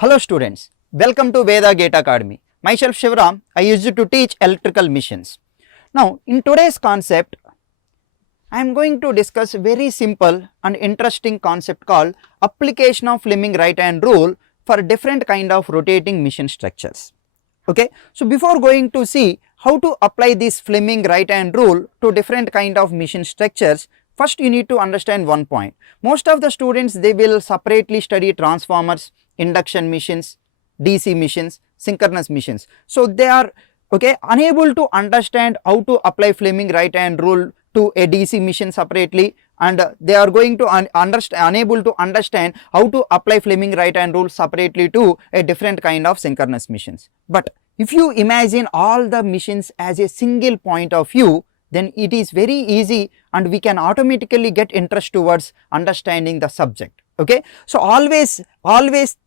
Hello students, welcome to Veda Gate Academy. Myself Shivram, I used to teach electrical missions. Now in today's concept, I am going to discuss a very simple and interesting concept called application of Fleming right hand rule for different kind of rotating mission structures. Okay, so before going to see how to apply this Fleming right hand rule to different kind of mission structures, first you need to understand one point. Most of the students, they will separately study transformers, induction missions, DC missions, synchronous missions. So they are unable to understand how to apply Fleming right hand rule to a DC mission separately, and they are going to unable to understand how to apply Fleming right hand rule separately to a different kind of synchronous missions. But if you imagine all the missions as a single point of view, then it is very easy and we can automatically get interest towards understanding the subject. Okay, so always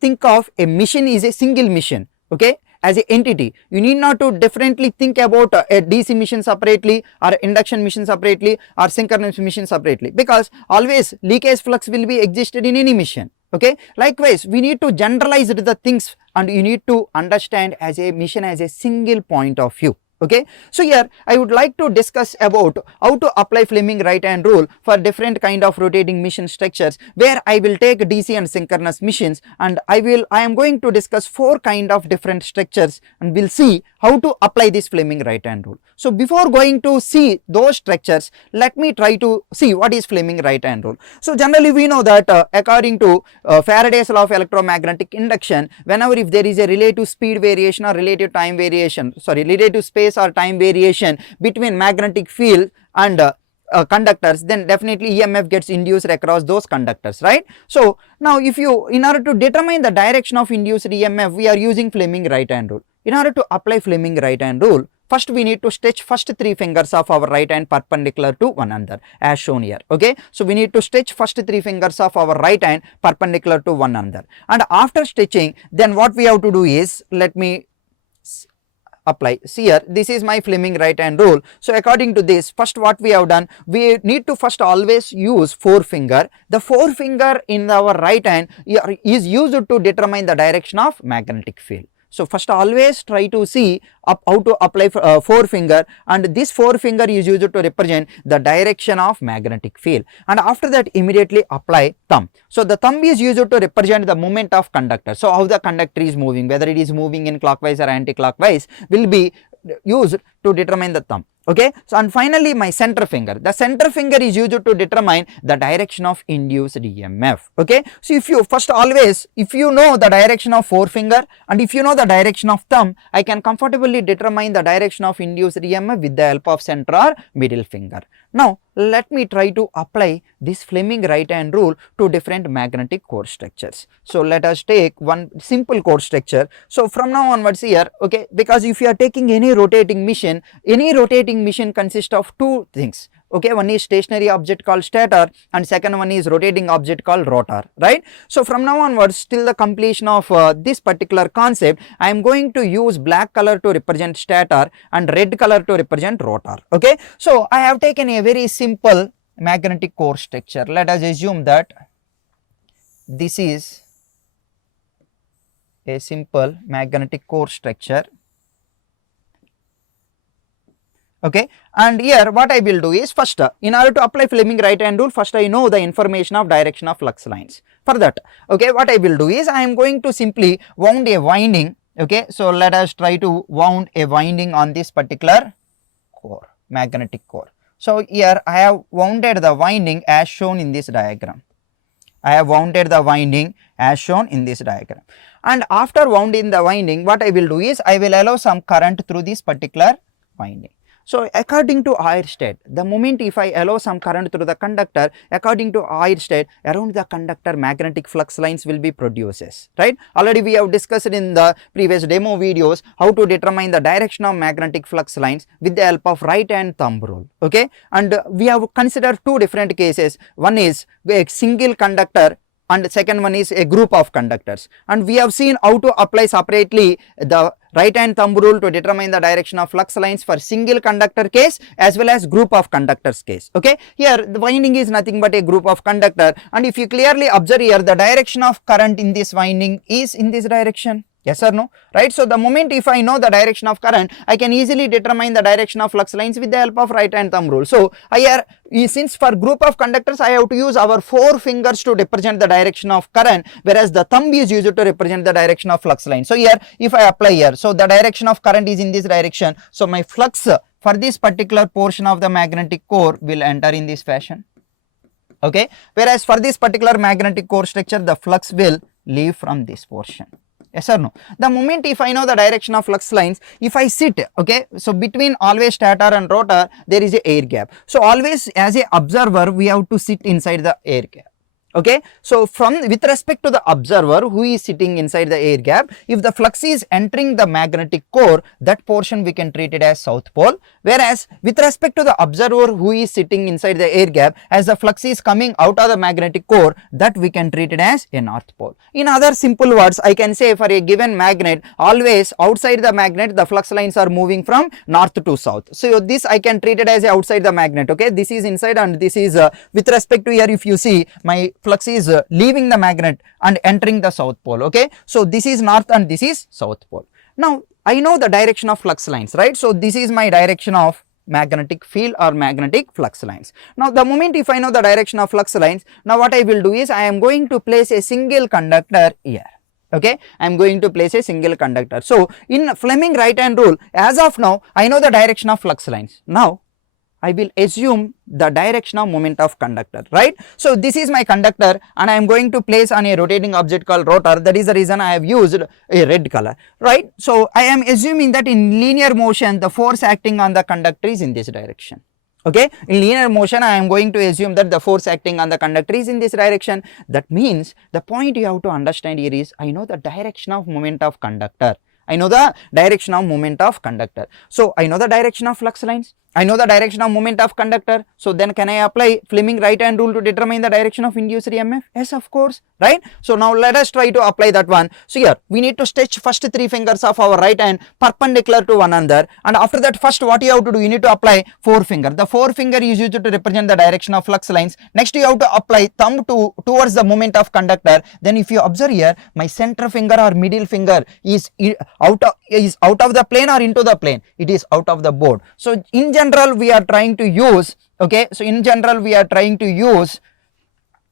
think of a mission is a single mission, okay, as an entity. You need not to differently think about a DC mission separately or induction mission separately or synchronous mission separately, because always leakage flux will be existed in any mission. Okay, likewise we need to generalize the things and you need to understand as a mission as a single point of view. Okay, so here I would like to discuss about how to apply Fleming right hand rule for different kind of rotating mission structures, where I will take DC and synchronous missions, and I am going to discuss 4 kind of different structures and we'll see how to apply this Fleming right hand rule. So before going to see those structures, let me try to see what is Fleming right hand rule. So generally we know that according to Faraday's law of electromagnetic induction, whenever if there is a relative speed variation or relative time variation, relative space or time variation between magnetic field and conductors, then definitely EMF gets induced across those conductors, right? So now if you, in order to determine the direction of induced EMF, we are using Fleming right hand rule. In order to apply Fleming right hand rule, first we need to stretch first 3 fingers of our right hand perpendicular to one another, as shown here. Okay, so we need to stretch first 3 fingers of our right hand perpendicular to one another, and after stretching, then what we have to do is, let me apply. See here, this is my Fleming right hand rule. So according to this, first what we have done, we need to first always use forefinger. The forefinger in our right hand is used to determine the direction of magnetic field. So first always try to see how to apply forefinger, and this forefinger is used to represent the direction of magnetic field, and after that immediately apply thumb. So the thumb is used to represent the movement of conductor. So how the conductor is moving, whether it is moving in clockwise or anti-clockwise, will be used to determine the thumb. Okay, so and finally my center finger. The center finger is used to determine the direction of induced EMF. Okay, so if you first always, if you know the direction of forefinger and if you know the direction of thumb, I can comfortably determine the direction of induced EMF with the help of center or middle finger. Now let me try to apply this Fleming right hand rule to different magnetic core structures. So let us take one simple core structure. So from now onwards here, okay, because if you are taking any rotating mission consists of 2 things. Okay, one is stationary object called stator and second one is rotating object called rotor, right? So from now onwards till the completion of this particular concept, I am going to use black color to represent stator and red color to represent rotor. Okay, so I have taken a very simple magnetic core structure. Let us assume that this is a simple magnetic core structure. Okay, and here what I will do is, first in order to apply Fleming right hand rule, first I know the information of direction of flux lines. For that, okay, what I will do is I am going to simply wound a winding. Okay, so let us try to wound a winding on this particular core, magnetic core. So here I have wounded the winding as shown in this diagram. I have wounded the winding as shown in this diagram, and after wounding the winding, what I will do is I will allow some current through this particular winding. So according to Oersted, the moment if I allow some current through the conductor, according to Oersted, around the conductor magnetic flux lines will be produced, right? Already we have discussed in the previous demo videos how to determine the direction of magnetic flux lines with the help of right hand thumb rule. Okay, and we have considered 2 different cases. One is a single conductor and second one is a group of conductors, and we have seen how to apply separately the right hand thumb rule to determine the direction of flux lines for single conductor case as well as group of conductors case. Okay, here the winding is nothing but a group of conductor, and if you clearly observe here, the direction of current in this winding is in this direction. Yes or no, right? So the moment if I know the direction of current, I can easily determine the direction of flux lines with the help of right hand thumb rule. So here, since for group of conductors I have to use our 4 fingers to represent the direction of current, whereas the thumb is used to represent the direction of flux line. So here if I apply here, so the direction of current is in this direction, so my flux for this particular portion of the magnetic core will enter in this fashion. Okay, whereas for this particular magnetic core structure, the flux will leave from this portion. Yes or no? The moment if I know the direction of flux lines, if I sit, okay, so between always stator and rotor, there is a air gap. So always as a observer, we have to sit inside the air gap. Okay, so with respect to the observer who is sitting inside the air gap, if the flux is entering the magnetic core, that portion we can treat it as south pole, whereas with respect to the observer who is sitting inside the air gap, as the flux is coming out of the magnetic core, that we can treat it as a north pole. In other simple words, I can say for a given magnet, always outside the magnet the flux lines are moving from north to south. So this I can treat it as outside the magnet. Okay, this is inside and this is with respect to here, if you see, my flux is leaving the magnet and entering the south pole. Okay, so this is north and this is south pole. Now I know the direction of flux lines, right? So this is my direction of magnetic field or magnetic flux lines. Now the moment if I know the direction of flux lines, now what I will do is I am going to place a single conductor here. Okay, I am going to place a single conductor. So in Fleming right hand rule, as of now I know the direction of flux lines. Now I will assume the direction of moment of conductor, right? So this is my conductor and I am going to place on a rotating object called rotor. That is the reason I have used a red color, right? So I am assuming that in linear motion, the force acting on the conductor is in this direction. Okay, in linear motion I am going to assume that the force acting on the conductor is in this direction. That means the point you have to understand here is I know the direction of moment of conductor. I know the direction of moment of conductor. So I know the direction of flux lines. I know the direction of moment of conductor. So then can I apply Fleming right hand rule to determine the direction of induced EMF? Yes, of course, right? So now let us try to apply that one. So here we need to stretch first 3 fingers of our right hand perpendicular to one another, and after that first what you have to do, you need to apply 4 finger. The 4 finger is used to represent the direction of flux lines. Next you have to apply thumb towards the moment of conductor. Then if you observe here, my center finger or middle finger is out of the plane or into the plane. It is out of the board. So in general we are trying to use, okay, so in general we are trying to use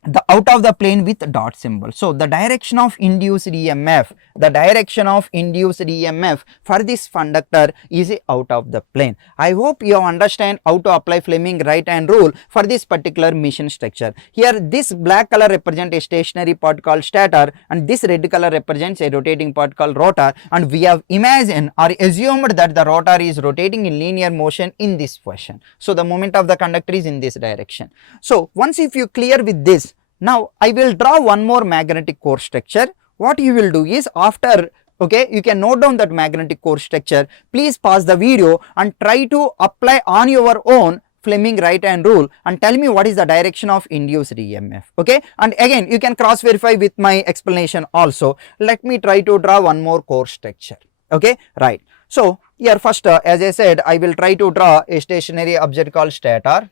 the out of the plane with dot symbol. So the direction of induced EMF, the direction of induced EMF for this conductor is out of the plane. I hope you understand how to apply Fleming right hand rule for this particular machine structure. Here this black color represents a stationary part called stator and this red color represents a rotating part called rotor, and we have imagined or assumed that the rotor is rotating in linear motion in this fashion. So the moment of the conductor is in this direction. So once if you clear with this, now I will draw one more magnetic core structure. What you will do is after, okay, you can note down that magnetic core structure. Please pause the video and try to apply on your own Fleming right hand rule and tell me what is the direction of induced EMF. Okay, and again you can cross verify with my explanation also. Let me try to draw one more core structure. Okay, right. So here first as I said, I will try to draw a stationary object called stator.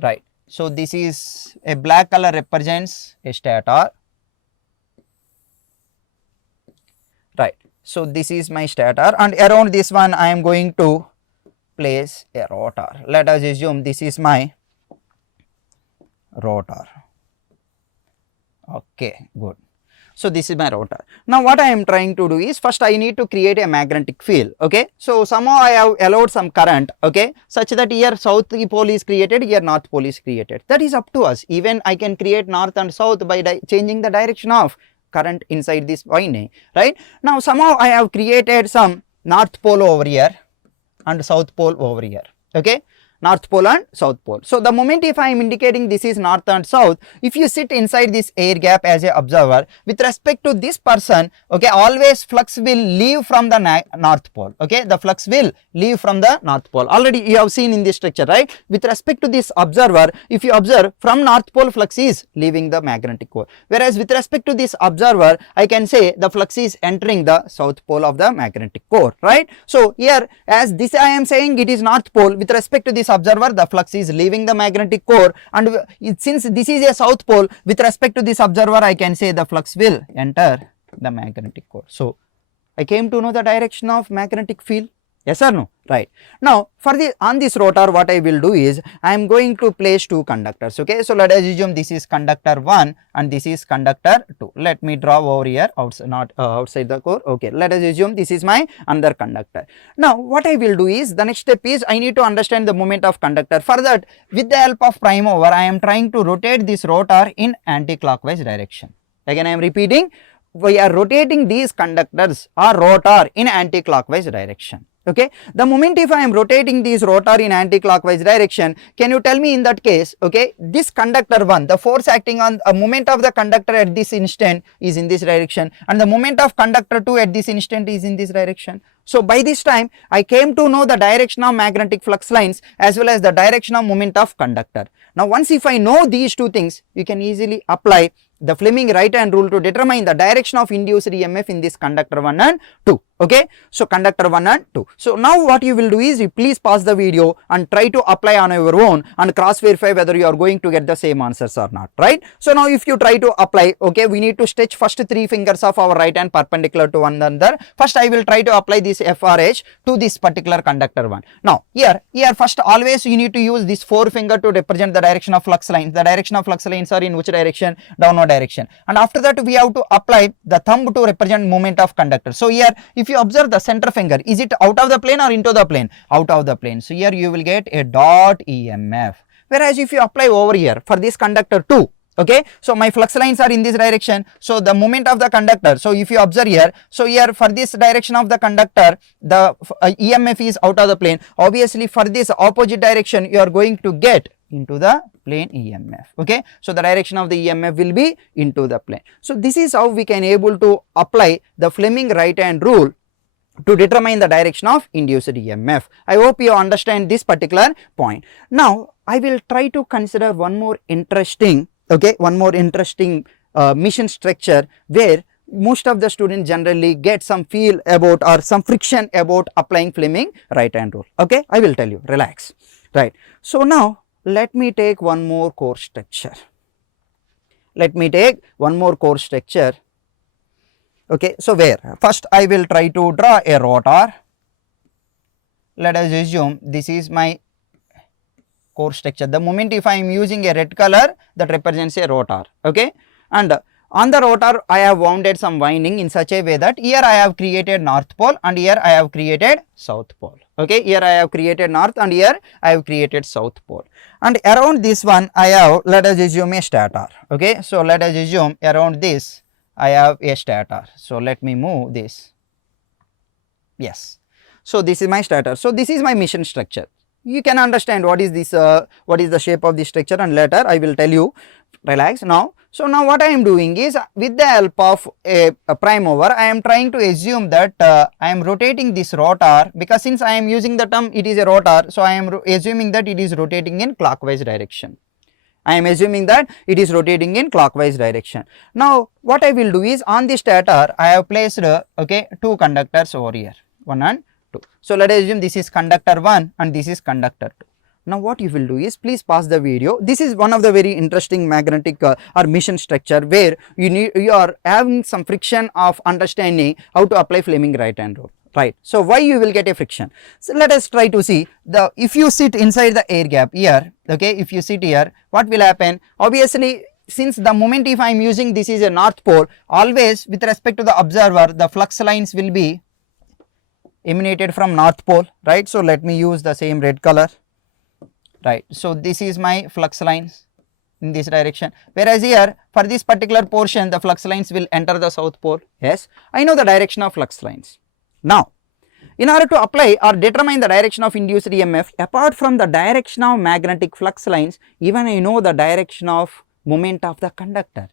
Right. So this is a black color represents a stator. Right. So this is my stator and around this one I am going to place a rotor. Let us assume this is my rotor. Okay, good. So this is my rotor. Now what I am trying to do is first I need to create a magnetic field. Okay, so somehow I have allowed some current, okay, such that here south pole is created, here north pole is created. That is up to us. Even I can create north and south by changing the direction of current inside this winding, right? Now somehow I have created some north pole over here and south pole over here. Okay, North Pole and South Pole. So the moment if I am indicating this is north and south, if you sit inside this air gap as a observer, with respect to this person, okay, always flux will leave from the North Pole, okay, the flux will leave from the North Pole. Already you have seen in this structure, right? With respect to this observer, if you observe, from North Pole flux is leaving the magnetic core, whereas with respect to this observer, I can say the flux is entering the South Pole of the magnetic core, right? So here, as this I am saying it is North Pole, with respect to this observer the flux is leaving the magnetic core, and since this is a South Pole, with respect to this observer I can say the flux will enter the magnetic core. So I came to know the direction of magnetic field, yes or no? Right. Now for the on this rotor what I will do is I am going to place two conductors, okay. So let us assume this is conductor 1 and this is conductor 2. Let me draw over here outside, not outside the core, okay. Let us assume this is my another conductor. Now what I will do is, the next step is I need to understand the moment of conductor. For that, with the help of prime mover I am trying to rotate this rotor in anti-clockwise direction. Again I am repeating, we are rotating these conductors or rotor in anti-clockwise direction, okay. The moment if I am rotating this rotor in anti-clockwise direction, can you tell me in that case, okay, this conductor 1, the force acting on a moment of the conductor at this instant is in this direction, and the moment of conductor 2 at this instant is in this direction. So by this time I came to know the direction of magnetic flux lines as well as the direction of moment of conductor. Now once if I know these two things, you can easily apply the Fleming right hand rule to determine the direction of induced EMF in this conductor 1 and 2, okay. So conductor 1 and 2. So now what you will do is, you please pause the video and try to apply on your own and cross verify whether you are going to get the same answers or not, right. So now if you try to apply, okay, we need to stretch first 3 fingers of our right hand perpendicular to one another. First I will try to apply this FRH to this particular conductor 1. Now here first always you need to use this 4 finger to represent the direction of flux lines. The direction of flux lines are in which direction? Downward direction. And after that we have to apply the thumb to represent moment of conductor. So here if you observe the center finger, is it out of the plane or into the plane? Out of the plane. So here you will get a dot EMF. Whereas if you apply over here for this conductor 2, okay, so my flux lines are in this direction, so the moment of the conductor, so if you observe here, so here for this direction of the conductor the EMF is out of the plane. Obviously for this opposite direction you are going to get into the plane EMF, okay. So the direction of the EMF will be into the plane. So this is how we can able to apply the Fleming right hand rule to determine the direction of induced EMF. I hope you understand this particular point. Now I will try to consider one more interesting, okay, mission structure where most of the students generally get some feel about or some friction about applying Fleming right hand rule, okay. I will tell you, relax, right. So now let me take one more core structure. Okay, so where first I will try to draw a rotor. Let us assume this is my core structure. The moment if I am using a red color, that represents a rotor, okay, and on the rotor I have wounded some winding in such a way that here I have created North Pole and here I have created South Pole, okay. Here I have created North and here I have created South Pole, and around this one I have, let us assume a stator, okay. So let us assume around this I have a stator. So let me move this, yes. So this is my stator. So this is my mission structure. You can understand what is this, what is the shape of this structure, and later I will tell you, relax now. So now what I am doing is, with the help of a prime mover, I am trying to assume that I am rotating this rotor, because since I am using the term it is a rotor, so I am assuming that it is rotating in clockwise direction. Now what I will do is, on this stator I have placed okay, 2 conductors over here, 1 and 2. So let us assume this is conductor 1 and this is conductor 2. Now what you will do is, please pause the video. This is one of the very interesting magnetic or mission structure where you are having some friction of understanding how to apply Fleming right hand rule, right. So why you will get a friction? So let us try to see, if you sit inside the air gap here, okay, if you sit here, what will happen? Obviously since the moment if I am using this is a North Pole, always with respect to the observer the flux lines will be emanated from North Pole, right. So let me use the same red color, right. So this is my flux lines in this direction, whereas here for this particular portion the flux lines will enter the South Pole. Yes, I know the direction of flux lines. Now in order to apply or determine the direction of induced EMF, apart from the direction of magnetic flux lines, even I know the direction of moment of the conductor.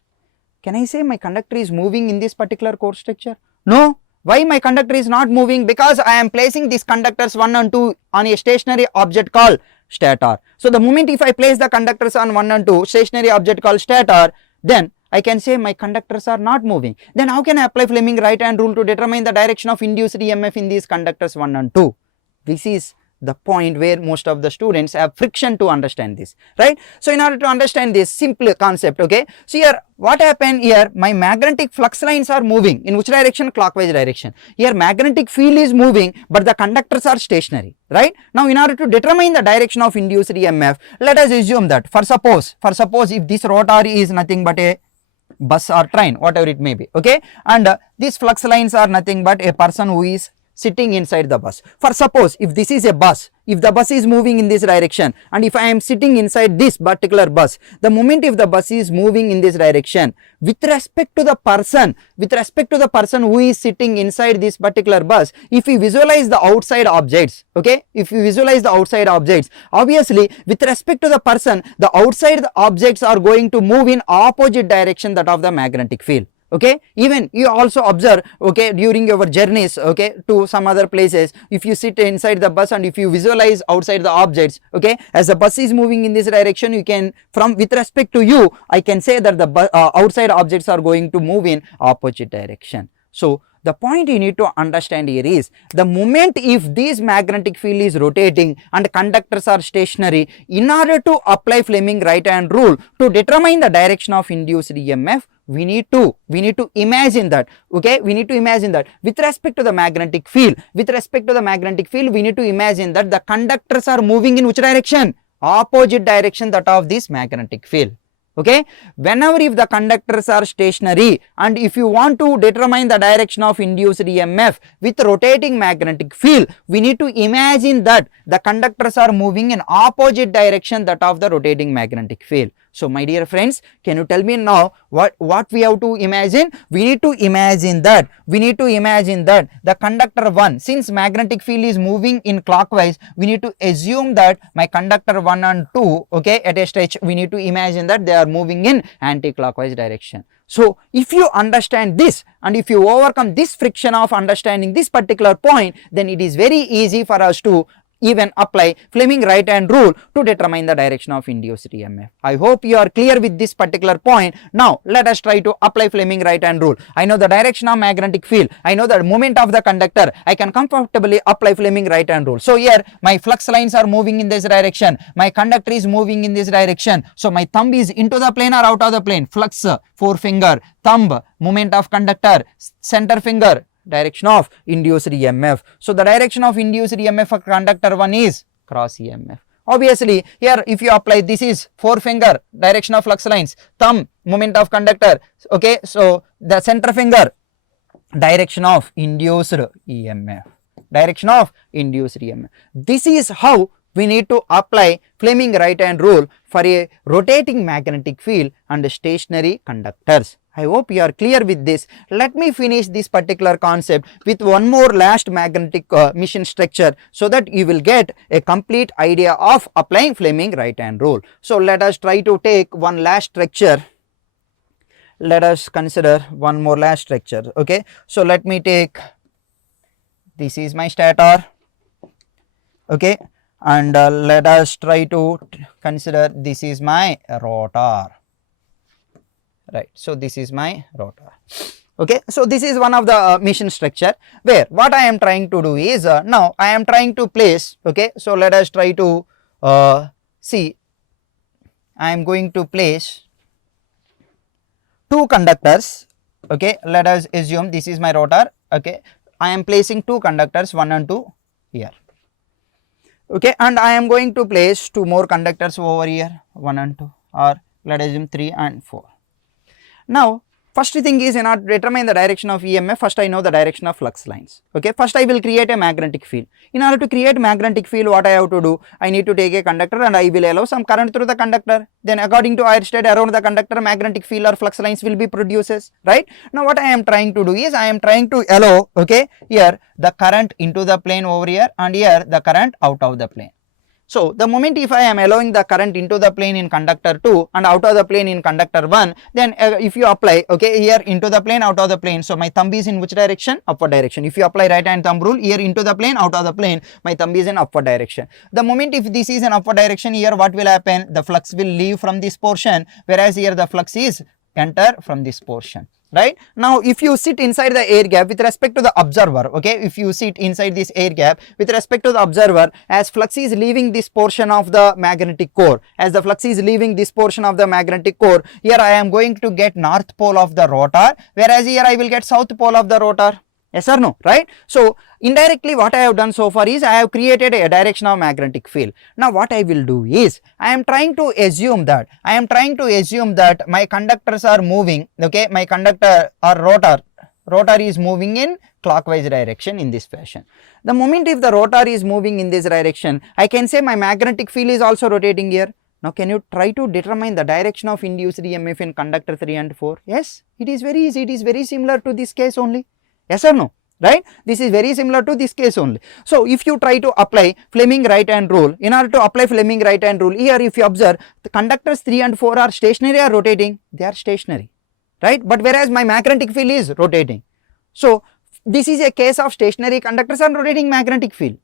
Can I say my conductor is moving in this particular core structure? No. Why my conductor is not moving? Because I am placing these conductors 1 and 2 on a stationary object called stator. So the moment if I place the conductors on 1 and 2 stationary object called stator, then I can say my conductors are not moving. Then how can I apply Fleming right hand rule to determine the direction of induced EMF in these conductors 1 and 2? This is the point where most of the students have friction to understand this, right? So in order to understand this simple concept, okay, so here what happened here, my magnetic flux lines are moving in which direction? Clockwise direction. Here magnetic field is moving, but the conductors are stationary, right? Now in order to determine the direction of induced EMF, let us assume that for suppose if this rotor is nothing but a bus or train, whatever it may be, okay, and these flux lines are nothing but a person who is sitting inside the bus. For suppose if this is a bus, if the bus is moving in this direction and if I am sitting inside this particular bus, the moment if the bus is moving in this direction, with respect to the person who is sitting inside this particular bus, if we visualize the outside objects, okay, if we visualize the outside objects, obviously with respect to the person, the outside objects are going to move in opposite direction that of the magnetic field. Okay, even you also observe, okay, during your journeys, okay, to some other places, if you sit inside the bus and if you visualize outside the objects, okay, as the bus is moving in this direction, you can, from with respect to you, I can say that the outside objects are going to move in opposite direction. So the point you need to understand here is, the moment if this magnetic field is rotating and conductors are stationary, in order to apply Fleming right hand rule to determine the direction of induced EMF, we need to imagine that, okay, we need to imagine that with respect to the magnetic field, we need to imagine that the conductors are moving in which direction? Opposite direction that of this magnetic field. Okay, whenever if the conductors are stationary and if you want to determine the direction of induced EMF with rotating magnetic field, we need to imagine that the conductors are moving in opposite direction that of the rotating magnetic field. So my dear friends, can you tell me now what we have to imagine? We need to imagine that the conductor 1, since magnetic field is moving in clockwise, we need to assume that my conductor 1 and 2, okay, at a stretch, we need to imagine that they are moving in anti-clockwise direction. So if you understand this and if you overcome this friction of understanding this particular point, then it is very easy for us to even apply Fleming right hand rule to determine the direction of induced EMF. I hope you are clear with this particular point. Now let us try to apply Fleming right hand rule. I know the direction of magnetic field, I know the moment of the conductor, I can comfortably apply Fleming right hand rule. So here my flux lines are moving in this direction, my conductor is moving in this direction, so my thumb is into the plane or out of the plane? Flux, forefinger, thumb, moment of conductor, center finger, direction of induced EMF. So the direction of induced EMF for conductor 1 is cross EMF. Obviously here if you apply, this is forefinger, direction of flux lines, thumb, moment of conductor, okay, so the center finger, direction of induced EMF, This is how we need to apply Fleming right hand rule for a rotating magnetic field and stationary conductors. I hope you are clear with this. Let me finish this particular concept with one more last magnetic mission structure so that you will get a complete idea of applying Fleming right hand rule. So let us try to take one last structure. Let us consider one more last structure. Okay, so let me take, this is my stator, okay, and let us try to consider this is my rotor. Right, so this is my rotor. Okay, so this is one of the mission structure where what I am trying to do is now I am trying to place, okay, so let us try to see, I am going to place two conductors. Okay, let us assume this is my rotor. Okay, I am placing two conductors 1 and 2 here. Okay, and I am going to place two more conductors over here 1 and 2, or let us assume 3 and 4. Now First thing is, in order to determine the direction of EMF, first I know the direction of flux lines. Okay, first I will create a magnetic field. In order to create magnetic field, what I have to do? I need to take a conductor and I will allow some current through the conductor. Then according to air state around the conductor, magnetic field or flux lines will be produced, right? Now what I am trying to do is, I am trying to allow, okay, here the current into the plane over here and here the current out of the plane. So the moment if I am allowing the current into the plane in conductor 2 and out of the plane in conductor 1, then if you apply, okay, here into the plane, out of the plane, so my thumb is in which direction? Upward direction. If you apply right hand thumb rule, here into the plane, out of the plane, my thumb is in upward direction. The moment if this is an upward direction, here what will happen? The flux will leave from this portion, whereas here the flux is enter from this portion. Right now, if you sit inside the air gap with respect to the observer, okay, if you sit inside this air gap with respect to the observer, as flux is leaving this portion of the magnetic core, as the flux is leaving this portion of the magnetic core, here I am going to get north pole of the rotor, whereas here I will get south pole of the rotor. Yes or no, right? So indirectly what I have done so far is I have created a direction of magnetic field. Now what I will do is I am trying to assume that my conductors are moving, okay, my conductor or rotor is moving in clockwise direction in this fashion. The moment if the rotor is moving in this direction, I can say my magnetic field is also rotating here. Now can you try to determine the direction of induced EMF in conductor 3 and 4? Yes, it is very easy. It is very similar to this case only. Yes or no, right? This is very similar to this case only. So if you try to apply Fleming right hand rule, in order to apply Fleming right hand rule, here if you observe, the conductors 3 and 4 are stationary or rotating? They are stationary, right? But whereas my magnetic field is rotating. So this is a case of stationary conductors and rotating magnetic field,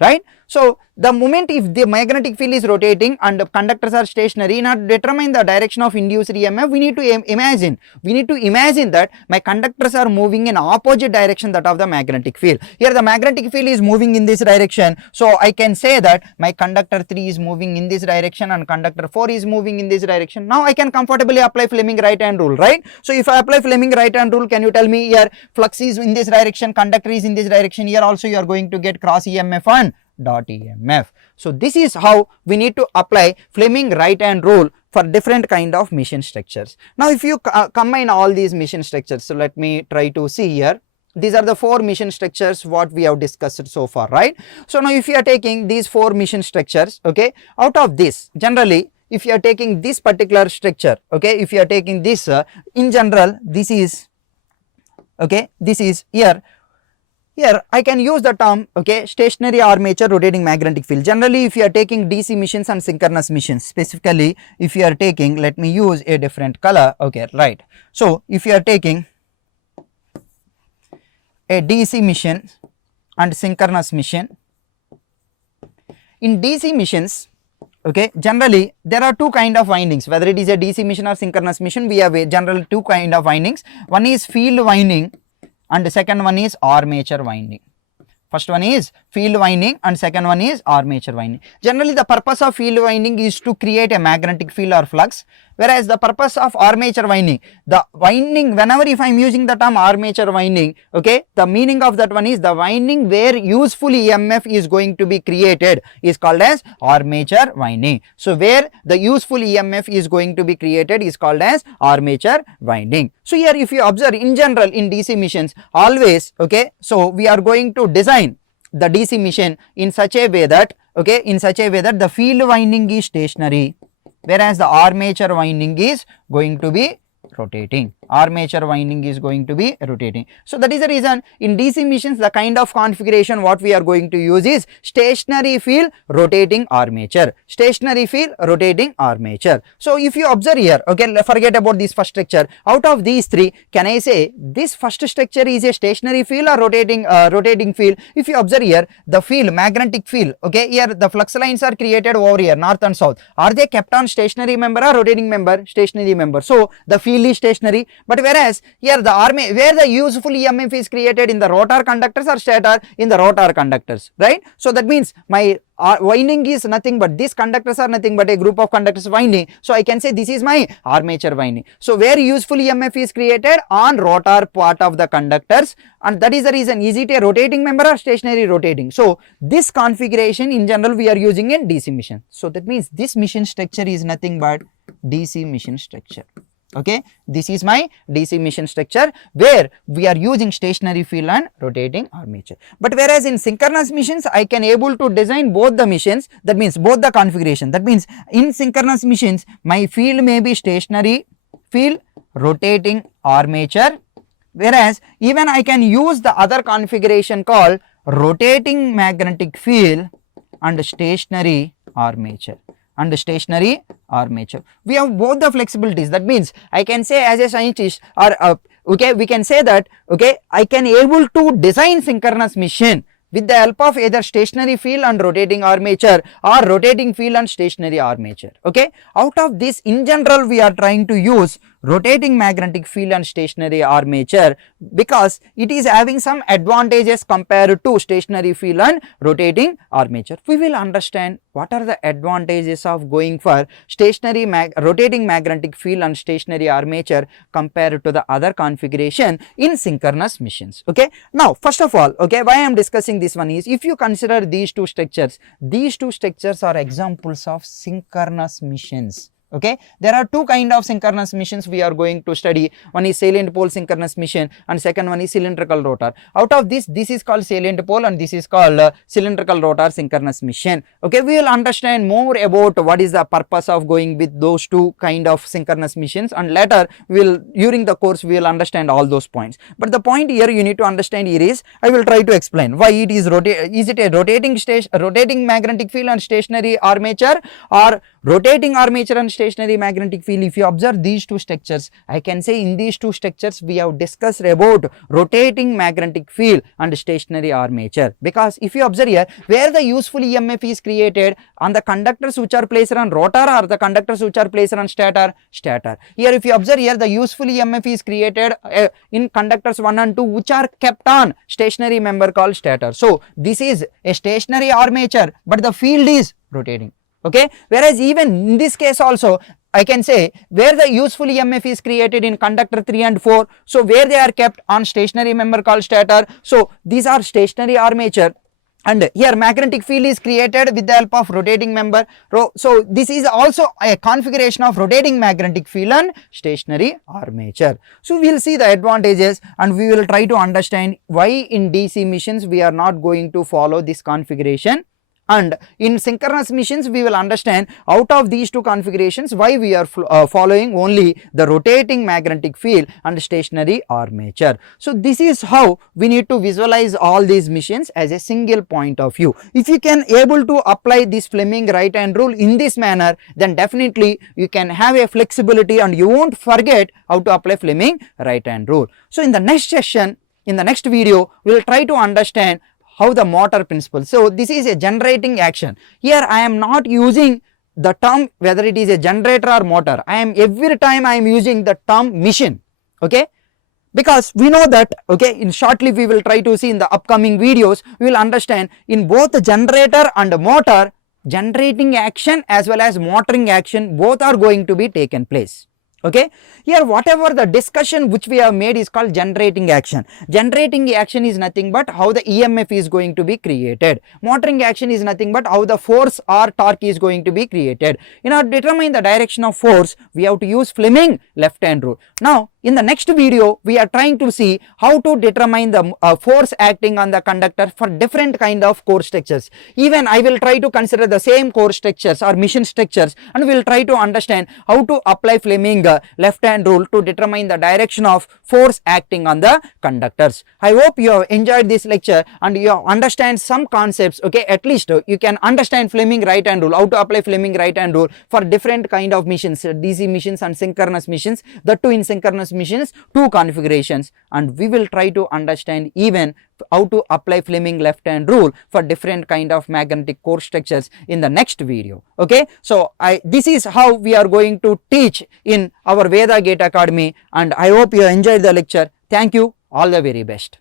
right? So the moment if the magnetic field is rotating and the conductors are stationary, in order to determine the direction of induced EMF, we need to imagine that my conductors are moving in opposite direction that of the magnetic field. Here the magnetic field is moving in this direction, so I can say that my conductor 3 is moving in this direction and conductor 4 is moving in this direction. Now I can comfortably apply Fleming right hand rule, right? So if I apply Fleming right hand rule, can you tell me here flux is in this direction, conductor is in this direction, here also you are going to get cross EMF and dot EMF. So this is how we need to apply Fleming right hand rule for different kind of machine structures. Now if you combine all these machine structures, so let me try to see here. These are the 4 machine structures what we have discussed so far, right? So now if you are taking these 4 machine structures, okay, out of this, generally if you are taking this particular structure, okay, if you are taking this in general, this is, okay, this is here I can use the term, okay, stationary armature rotating magnetic field. Generally if you are taking DC machines and synchronous machines, specifically if you are taking, let me use a different color, okay, right. So if you are taking a DC machine and synchronous machine, in DC machines, okay, generally there are 2 kind of windings, whether it is a DC machine or synchronous machine, we have a general 2 kind of windings. One is field winding and the second one is armature winding. First one is field winding and second one is armature winding. Generally the purpose of field winding is to create a magnetic field or flux, whereas the purpose of armature winding, the winding, whenever if I am using the term armature winding, okay, the meaning of that one is the winding where useful EMF is going to be created is called as armature winding. So where the useful EMF is going to be created is called as armature winding. So here if you observe in general in DC machines always, okay, so we are going to design the DC machine in such a way that, okay, in such a way that the field winding is stationary, whereas the armature winding is going to be rotating. Armature winding is going to be rotating. So that is the reason in DC machines the kind of configuration what we are going to use is stationary field rotating armature, stationary field rotating armature. So if you observe here, okay, forget about this first structure. Out of these 3, can I say this first structure is a stationary field or rotating field? If you observe here, the field, magnetic field, okay, here the flux lines are created over here, north and south. Are they kept on stationary member or rotating member? Stationary member. So the field is stationary. But whereas here the where the useful EMF is created in the rotor conductors or stator, in the rotor conductors, right? So that means my winding is nothing but these conductors are nothing but a group of conductors winding. So I can say this is my armature winding. So where useful EMF is created on rotor part of the conductors, and that is the reason, is it a rotating member or stationary rotating? So this configuration in general we are using in DC machine. So that means this machine structure is nothing but DC machine structure. Okay, this is my DC machine structure where we are using stationary field and rotating armature. But whereas in synchronous machines, I can able to design both the machines, that means both the configuration. That means in synchronous machines, my field may be stationary field, rotating armature, whereas even I can use the other configuration called rotating magnetic field and stationary armature. We have both the flexibilities. That means I can say as a scientist or okay, we can say that okay, I can able to design synchronous machine with the help of either stationary field and rotating armature or rotating field and stationary armature. Okay, out of this in general we are trying to use rotating magnetic field and stationary armature because it is having some advantages compared to stationary field and rotating armature. We will understand what are the advantages of going for rotating magnetic field and stationary armature compared to the other configuration in synchronous machines. Okay, now first of all, okay, why I am discussing this one is if you consider these two structures are examples of synchronous machines. Okay, there are two kind of synchronous machines we are going to study. One is salient pole synchronous machine and second one is cylindrical rotor. Out of this is called salient pole and this is called cylindrical rotor synchronous machine. Okay, we will understand more about what is the purpose of going with those two kind of synchronous machines and later during the course we will understand all those points. But the point here you need to understand here is I will try to explain why it is is it a rotating magnetic field and stationary armature or rotating armature and stationary magnetic field. If you observe these two structures, I can say in these two structures we have discussed about rotating magnetic field and stationary armature, because if you observe here where the useful EMF is created on the conductors which are placed on rotor or the conductors which are placed on stator. Here if you observe here the useful EMF is created in conductors 1 and 2 which are kept on stationary member called stator. So this is a stationary armature but the field is rotating. Okay, whereas even in this case also I can say where the useful EMF is created in conductor 3 and 4, so where they are kept on stationary member called stator, so these are stationary armature and here magnetic field is created with the help of rotating member. So this is also a configuration of rotating magnetic field and stationary armature. So we will see the advantages and we will try to understand why in DC machines we are not going to follow this configuration. And in synchronous machines we will understand out of these two configurations why we are following only the rotating magnetic field and stationary armature. So this is how we need to visualize all these machines as a single point of view. If you can able to apply this Fleming right hand rule in this manner, then definitely you can have a flexibility and you won't forget how to apply Fleming right hand rule. So in the next session, in the next video, we will try to understand how the motor principle. So this is a generating action. Here I am not using the term whether it is a generator or motor. Every time I am using the term machine. Okay, because we know that okay, in shortly we will try to see in the upcoming videos, we will understand in both the generator and the motor, generating action as well as motoring action both are going to be taken place. Okay, here whatever the discussion which we have made is called generating action. Generating action is nothing but how the EMF is going to be created. Motoring action is nothing but how the force or torque is going to be created. In order to determine the direction of force, we have to use Fleming left hand rule. Now in the next video, we are trying to see how to determine the force acting on the conductor for different kind of core structures. Even I will try to consider the same core structures or machine structures and we will try to understand how to apply Fleming left hand rule to determine the direction of force acting on the conductors. I hope you have enjoyed this lecture and you understand some concepts. Okay, at least you can understand Fleming right hand rule, how to apply Fleming right hand rule for different kind of machines, DC machines and synchronous machines, that too in synchronous machines, two configurations, and we will try to understand even how to apply Fleming left hand rule for different kind of magnetic core structures in the next video. Okay, so this is how we are going to teach in our Veda Gate Academy, and I hope you enjoyed the lecture. Thank you, all the very best.